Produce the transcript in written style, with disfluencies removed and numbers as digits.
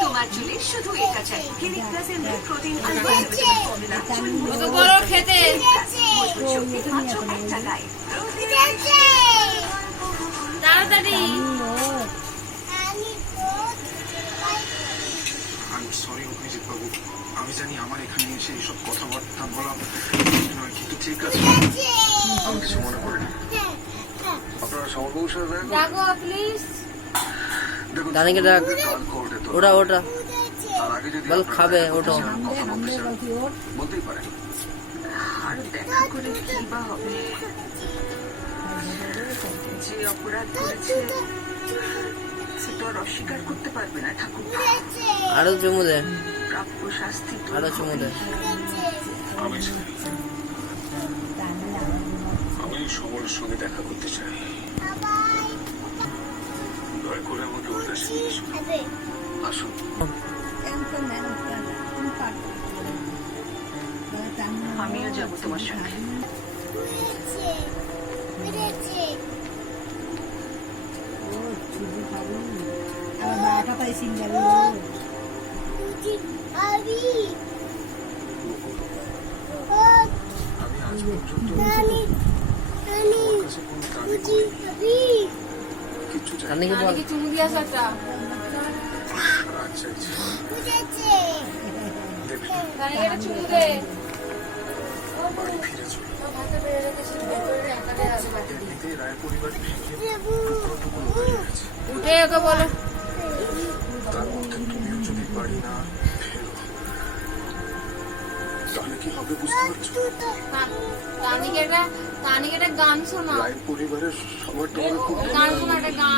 তোমার চুলে শুধু এটা চাই ক্লিনিক প্লাস এর মিল্ক প্রোটিন আর ফর্মুলা কত বড় খেতে মাত্র 1 টাকায় তাড়াতাড়ি। সরি অভিজিৎ বাবু, আমি জানি আমার এখানে এসে এইসব কথাবার্তা বলা নয়, কিন্তু ঠিক আছে, আমি কিছু মনে করি না। আপনারা সমরবাবুর সাথে দেখা করবেন? ডাকো প্লিজ। দেখুন, দানিকে ডাক। কাল কোর্টে তো ওটা ওটা তার আগে যদি বল আপনারা খাবে দেখা করতে ওটা। চান, কথা বলতে চান, বলতেই পারেন। আর দেখা করে কি বা হবে? যে অপরাধ করেছে সেটা আর অস্বীকার করতে পারবে না ঠাকুর। আরো চুমু দে, প্রাপ্য শাস্তি তো আরো চুমু দে। আমি চাই, আমি সমরের সঙ্গে দেখা করতে চাই। দয়া করে আমাকে ওর কাছে নিয়ে আসুন। আসুন। আমিও যাবো তোমার সঙ্গে। আমি আজ পর্যন্ত ওর কাছে কোনো দাবি করিনি। কিচ্ছু চাই না। দানিকে বল। নাকি চুমু দিয়ে আসো একটা। আচ্ছা আচ্ছা, দেবে। নাকি একটা চুমু দে। বাড়ি ফিরে চলো। এমনিতে রায় পরিবার ভেঙে টুকরো টুকরো হয়ে গেছে। উঠে ওকে বলো। তার মধ্যে তুমিও যদি বাড়ি না ফেরো, তাহলে কি হবে বুঝতে পারছো? তানিকে একটা গান শোনাও। রায় পরিবারের সবার তোমার খুব গান শোনাও।